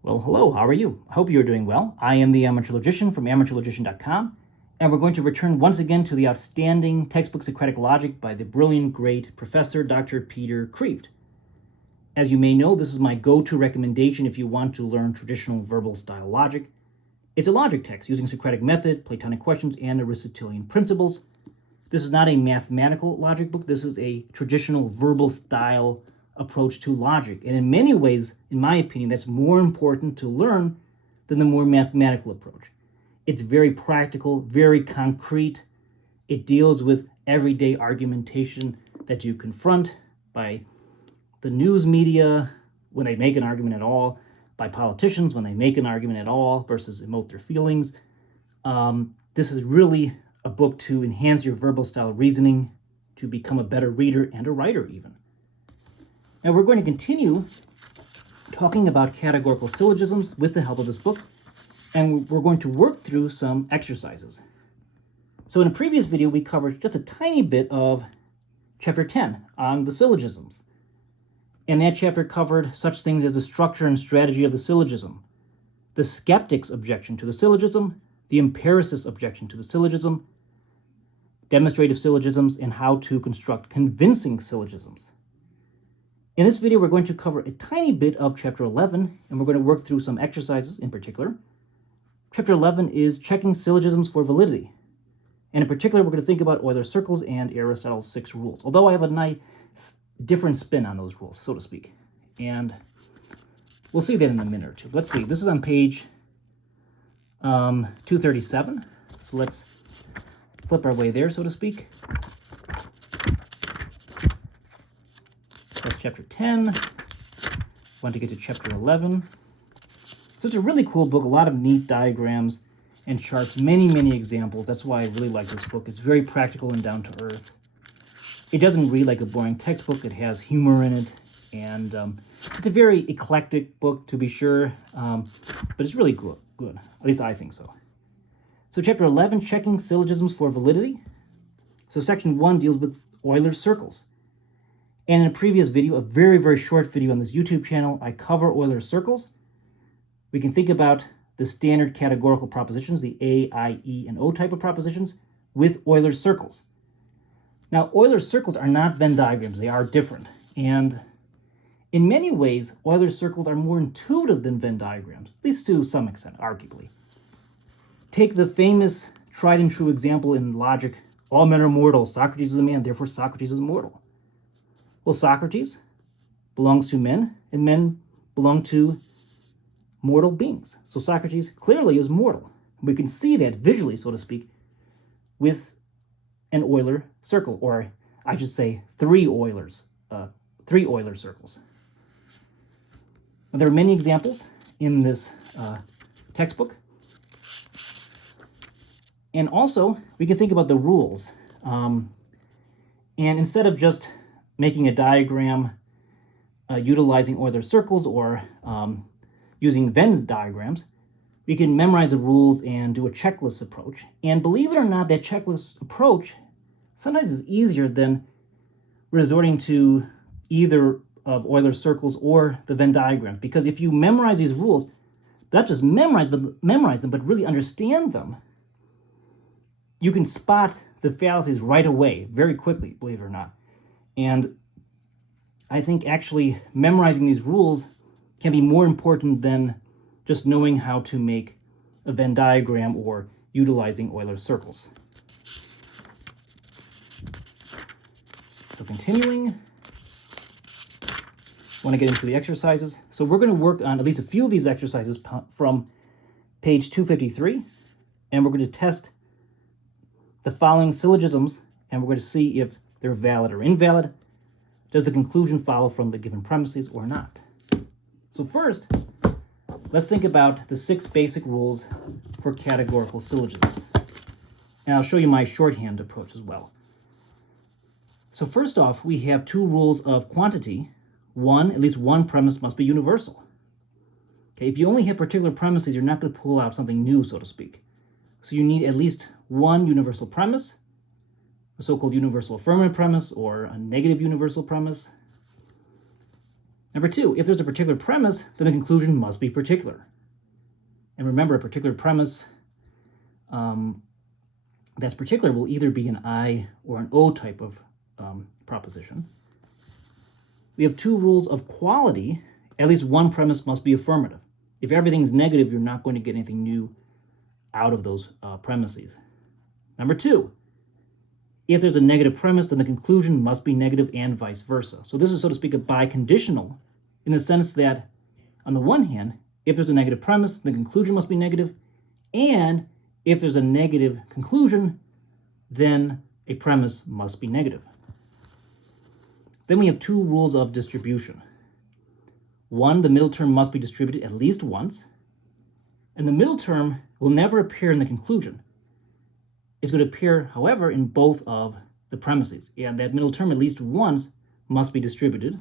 Well, hello, how are you? I hope you're doing well. I am the Amateur Logician from amateurlogician.com, and we're going to return once again to the outstanding textbook Socratic Logic by the brilliant, great Professor Dr. Peter Kreeft. As you may know, this is my go-to recommendation if you want to learn traditional verbal style logic. It's a logic text using Socratic method, Platonic questions, and Aristotelian principles. This is not a mathematical logic book. This is a traditional verbal style approach to logic. And in many ways, in my opinion, that's more important to learn than the more mathematical approach. It's very practical, very concrete. It deals with everyday argumentation that you confront by the news media when they make an argument at all, by politicians when they make an argument at all versus emote their feelings. This is really a book to enhance your verbal style reasoning, to become a better reader and a writer even. Now we're going to continue talking about categorical syllogisms with the help of this book, and we're going to work through some exercises. So in a previous video, we covered just a tiny bit of chapter 10 on the syllogisms. And that chapter covered such things as the structure and strategy of the syllogism, the skeptic's objection to the syllogism, the empiricist's objection to the syllogism, demonstrative syllogisms, and how to construct convincing syllogisms. In this video, we're going to cover a tiny bit of chapter 11, and we're going to work through some exercises in particular. Chapter 11 is checking syllogisms for validity. And in particular, we're going to think about Euler's circles and Aristotle's 6 rules, although I have a nice different spin on those rules, so to speak. And we'll see that in a minute or two. Let's see. This is on page 237. So let's flip our way there, so to speak. That's chapter 10. Want to get to chapter 11. So it's a really cool book, a lot of neat diagrams and charts, many examples. That's why I really like this book. It's very practical and down to earth. It doesn't read like a boring textbook. It has humor in it, and it's a very eclectic book, to be sure, but it's really good. At least I think so. So chapter 11, checking syllogisms for validity. So section 1 deals with Euler's circles. And in a previous video, a very short video on this YouTube channel, I cover Euler's circles. We can think about the standard categorical propositions, the A, I, E, and O type of propositions, with Euler's circles. Now, Euler's circles are not Venn diagrams. They are different. And in many ways, Euler's circles are more intuitive than Venn diagrams, at least to some extent, arguably. Take the famous tried and true example in logic, all men are mortal, Socrates is a man, therefore Socrates is mortal. Well, Socrates belongs to men, and men belong to mortal beings. So Socrates clearly is mortal. We can see that visually, so to speak, with an Euler circle, or I should say 3 Euler circles. Now, there are many examples in this textbook. And also, we can think about the rules. And instead of just making a diagram utilizing Euler's circles or using Venn diagrams, we can memorize the rules and do a checklist approach. And believe it or not, that checklist approach sometimes is easier than resorting to either of Euler's circles or the Venn diagrams. Because if you memorize these rules, not just memorize them, but really understand them, you can spot the fallacies right away, very quickly, believe it or not. And I think actually memorizing these rules can be more important than just knowing how to make a Venn diagram or utilizing Euler's circles. So continuing, want to get into the exercises. So we're going to work on at least a few of these exercises from page 253, and we're going to test the following syllogisms, and we're going to see if they're valid or invalid. Does the conclusion follow from the given premises or not? So first, let's think about the 6 basic rules for categorical syllogisms. And I'll show you my shorthand approach as well. So first off, we have 2 rules of quantity. At least one premise must be universal. Okay, if you only have particular premises, you're not going to pull out something new, so to speak. So you need at least one universal premise, a so-called universal affirmative premise or a negative universal premise. Number 2, if there's a particular premise, then the conclusion must be particular. And remember, a particular premise that's particular will either be an I or an O type of proposition. We have 2 rules of quality. At least one premise must be affirmative. If everything's negative, you're not going to get anything new out of those premises. Number 2, if there's a negative premise, then the conclusion must be negative and vice versa. So this is, so to speak, a biconditional in the sense that, on the one hand, if there's a negative premise, the conclusion must be negative, and if there's a negative conclusion, then a premise must be negative. Then we have 2 rules of distribution. 1, the middle term must be distributed at least once, and the middle term will never appear in the conclusion. It's going to appear, however, in both of the premises, and that middle term at least once must be distributed.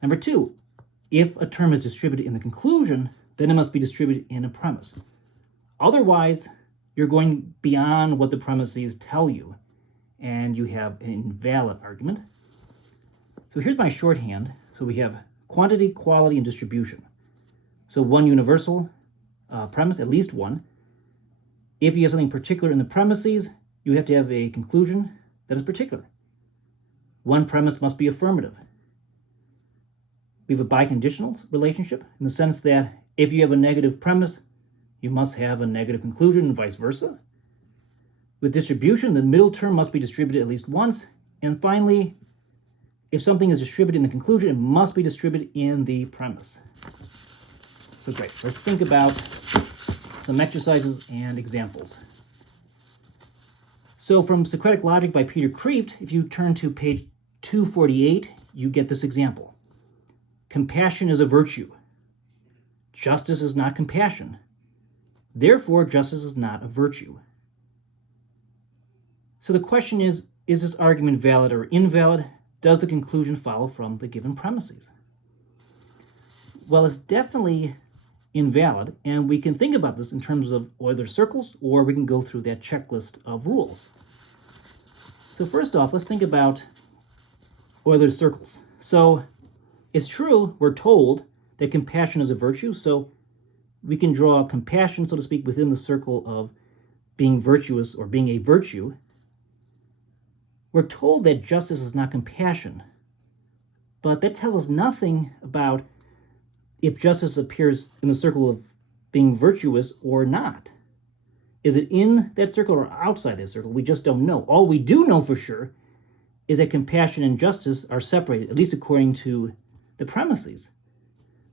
Number 2, if a term is distributed in the conclusion, then it must be distributed in a premise. Otherwise, you're going beyond what the premises tell you, and you have an invalid argument. So here's my shorthand. So we have quantity, quality, and distribution. So one universal premise, at least one. If you have something particular in the premises, you have to have a conclusion that is particular. One premise must be affirmative. We have a biconditional relationship in the sense that if you have a negative premise, you must have a negative conclusion and vice versa. With distribution, the middle term must be distributed at least once. And finally, if something is distributed in the conclusion, it must be distributed in the premise. So great, let's think about some exercises and examples. So from Socratic Logic by Peter Kreeft, if you turn to page 248, you get this example. Compassion is a virtue. Justice is not compassion. Therefore, justice is not a virtue. So the question is this argument valid or invalid? Does the conclusion follow from the given premises? Well, it's definitely invalid, and we can think about this in terms of Euler's circles, or we can go through that checklist of rules. So first off, let's think about Euler's circles. So it's true, we're told that compassion is a virtue, so we can draw compassion, so to speak, within the circle of being virtuous or being a virtue. We're told that justice is not compassion, but that tells us nothing about if justice appears in the circle of being virtuous or not. Is it in that circle or outside that circle? We just don't know. All we do know for sure is that compassion and justice are separated, at least according to the premises.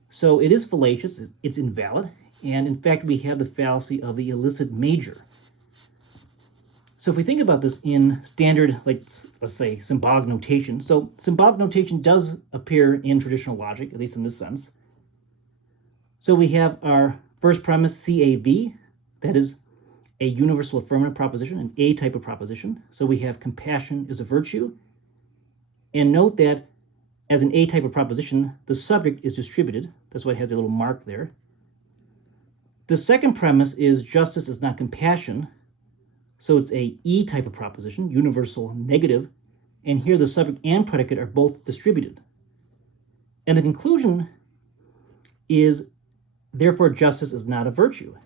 So it is fallacious, it's invalid, and in fact we have the fallacy of the illicit major. So if we think about this in standard, like, let's say, symbolic notation. So symbolic notation does appear in traditional logic, at least in this sense. So we have our first premise, CAV, that is a universal affirmative proposition, an A type of proposition. So we have compassion is a virtue. And note that as an A type of proposition, the subject is distributed. That's why it has a little mark there. The second premise is justice is not compassion. So it's a E type of proposition, universal negative, and here the subject and predicate are both distributed. And the conclusion is, therefore, justice is not a virtue.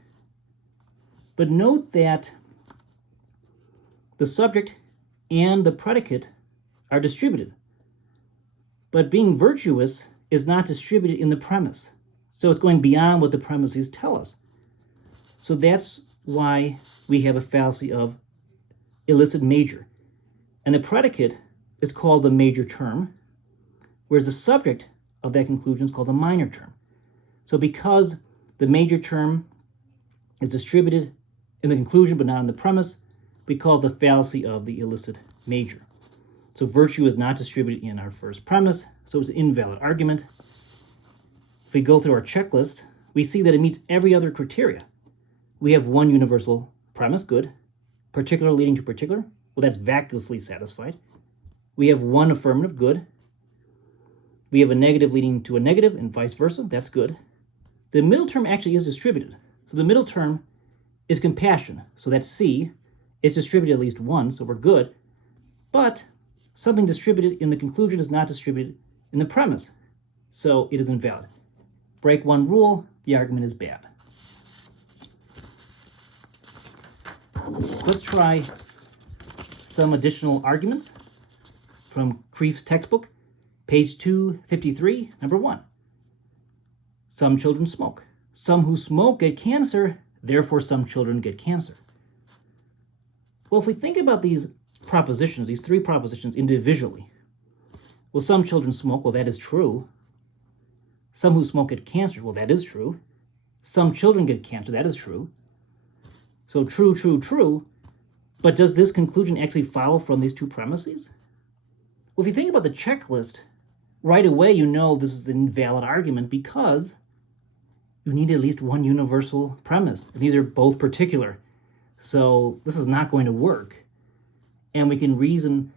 But note that the subject and the predicate are distributed. But being virtuous is not distributed in the premise. So it's going beyond what the premises tell us. So that's why we have a fallacy of illicit major. And the predicate is called the major term, whereas the subject of that conclusion is called the minor term. So because the major term is distributed in the conclusion but not in the premise, we call it the fallacy of the illicit major. So virtue is not distributed in our first premise, so it's an invalid argument. If we go through our checklist, we see that it meets every other criteria. We have one universal premise, good. Particular leading to particular, well, that's vacuously satisfied. We have one affirmative, good. We have a negative leading to a negative and vice versa, that's good. The middle term actually is distributed. So the middle term is compassion, so that's C. It's distributed at least once, so we're good. But something distributed in the conclusion is not distributed in the premise. So it is invalid. Break one rule, the argument is bad. Let's try some additional arguments from Kreeft's textbook, page 253, number 1. Some children smoke. Some who smoke get cancer, therefore some children get cancer. Well, if we think about these propositions, these three propositions individually, well, some children smoke, well, that is true. Some who smoke get cancer, well, that is true. Some children get cancer, that is true. So true, true, true. But does this conclusion actually follow from these two premises? Well, if you think about the checklist, right away you know this is an invalid argument because you need at least one universal premise. And these are both particular. So this is not going to work. And we can reason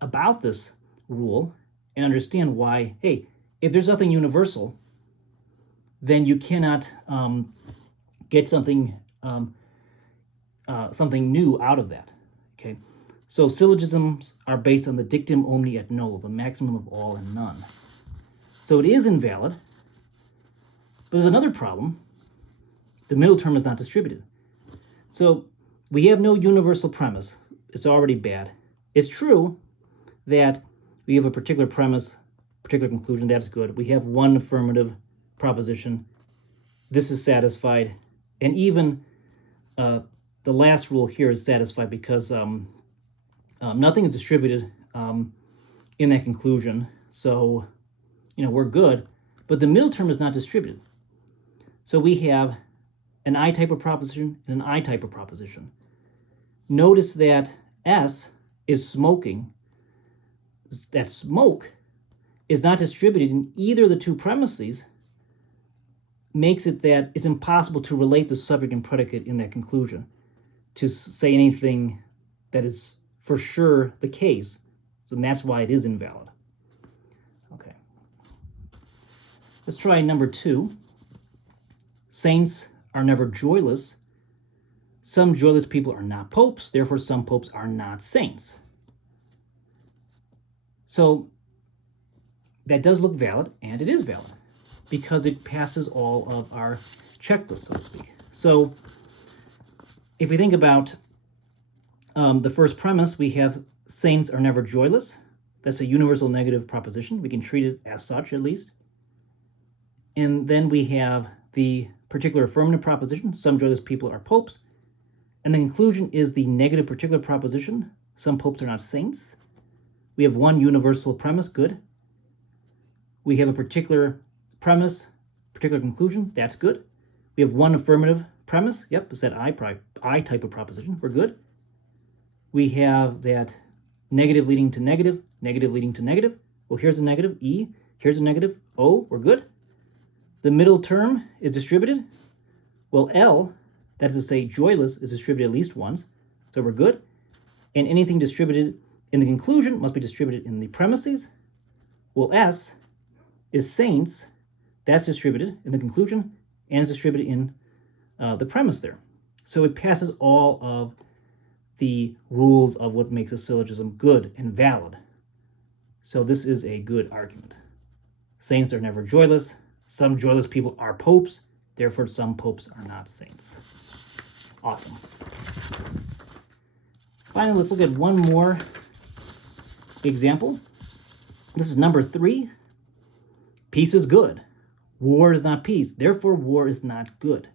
about this rule and understand why, hey, if there's nothing universal, then you cannot get something new out of that. Okay, so syllogisms are based on the dictum omni et nolo, the maximum of all and none. So it is invalid. But there's another problem. The middle term is not distributed. So we have no universal premise. It's already bad. It's true that we have a particular premise, particular conclusion. That's good. We have one affirmative proposition. This is satisfied. And even the last rule here is satisfied because nothing is distributed in that conclusion. So, we're good. But the middle term is not distributed. So we have an I type of proposition and an I type of proposition. Notice that S is smoking. That smoke is not distributed in either of the two premises, makes it that it's impossible to relate the subject and predicate in that conclusion to say anything that is for sure the case. So that's why it is invalid. Okay. Let's try number 2. Saints are never joyless. Some joyless people are not popes, therefore some popes are not saints. So that does look valid, and it is valid, because it passes all of our checklist, so to speak. So if we think about the first premise, we have saints are never joyless. That's a universal negative proposition. We can treat it as such, at least. And then we have the particular affirmative proposition, some joyless people are popes. And the conclusion is the negative particular proposition, some popes are not saints. We have one universal premise, good. We have a particular premise, particular conclusion, that's good. We have one affirmative premise, yep, it's that I type of proposition, we're good. We have that negative leading to negative, negative leading to negative. Well, here's a negative, E, here's a negative, O, we're good. The middle term is distributed. Well, L, that is to say joyless, is distributed at least once, so we're good. And anything distributed in the conclusion must be distributed in the premises. Well, S is saints, that's distributed in the conclusion, and is distributed in the premise there. So it passes all of the rules of what makes a syllogism good and valid. So this is a good argument. Saints are never joyless. Some joyless people are popes, therefore some popes are not saints. Awesome. Finally, let's look at one more example. This is number 3. Peace is good. War is not peace, therefore war is not good.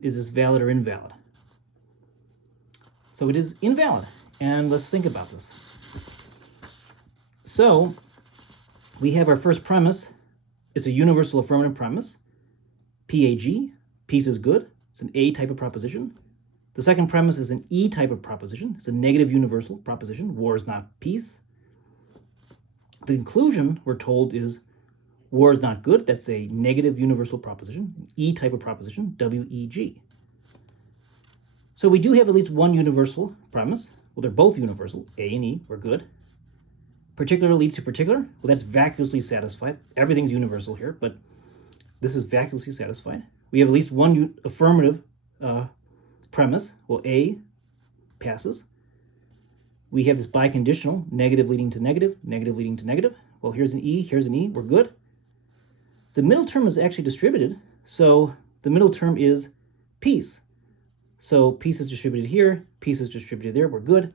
Is this valid or invalid? So it is invalid, and let's think about this. So we have our first premise. It's a universal affirmative premise. PAG, peace is good. It's an A type of proposition. The second premise is an E type of proposition. It's a negative universal proposition. War is not peace. The conclusion, we're told, is war is not good. That's a negative universal proposition. An E type of proposition, WEG. So we do have at least one universal premise. Well, they're both universal. A and E, we're good. Particular leads to particular. Well, that's vacuously satisfied. Everything's universal here, but this is vacuously satisfied. We have at least one affirmative premise. Well, A passes. We have this biconditional, negative leading to negative, negative leading to negative. Well, here's an E, here's an E, we're good. The middle term is actually distributed, so the middle term is peace. So peace is distributed here, peace is distributed there, we're good.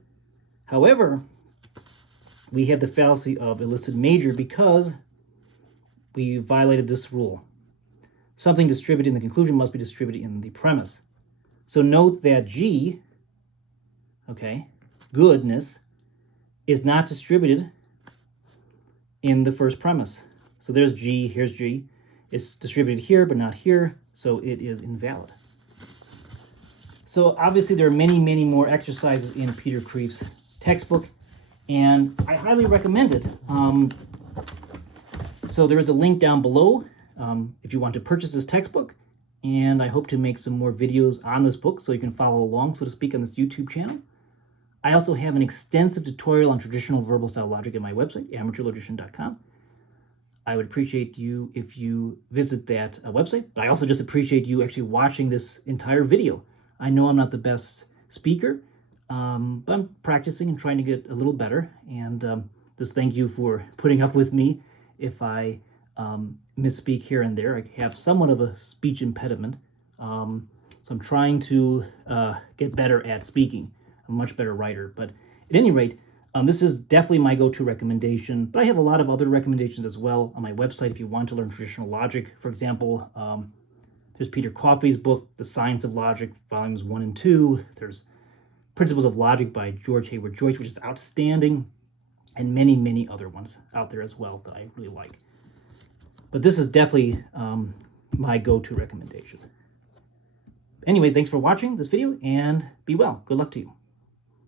However, we have the fallacy of illicit major because we violated this rule. Something distributed in the conclusion must be distributed in the premise. So note that G, okay, goodness, is not distributed in the first premise. So there's G, here's G. It's distributed here, but not here, so it is invalid. So obviously there are many, many more exercises in Peter Kreeft's textbook, and I highly recommend it. So there is a link down below if you want to purchase this textbook, and I hope to make some more videos on this book so you can follow along, so to speak, on this YouTube channel. I also have an extensive tutorial on traditional verbal style logic at my website, amateurlogician.com. I would appreciate you if you visit that website, but I also just appreciate you actually watching this entire video. I know I'm not the best speaker, but I'm practicing and trying to get a little better, and just thank you for putting up with me if I misspeak here and there. I have somewhat of a speech impediment, so I'm trying to get better at speaking. I'm a much better writer, but at any rate, this is definitely my go-to recommendation, but I have a lot of other recommendations as well on my website if you want to learn traditional logic. For example, there's Peter Kreeft's book, The Science of Logic, volumes 1 and 2. There's Principles of Logic by George Hayward Joyce, which is outstanding, and many, many other ones out there as well that I really like. But this is definitely my go-to recommendation. Anyways, thanks for watching this video, and be well. Good luck to you.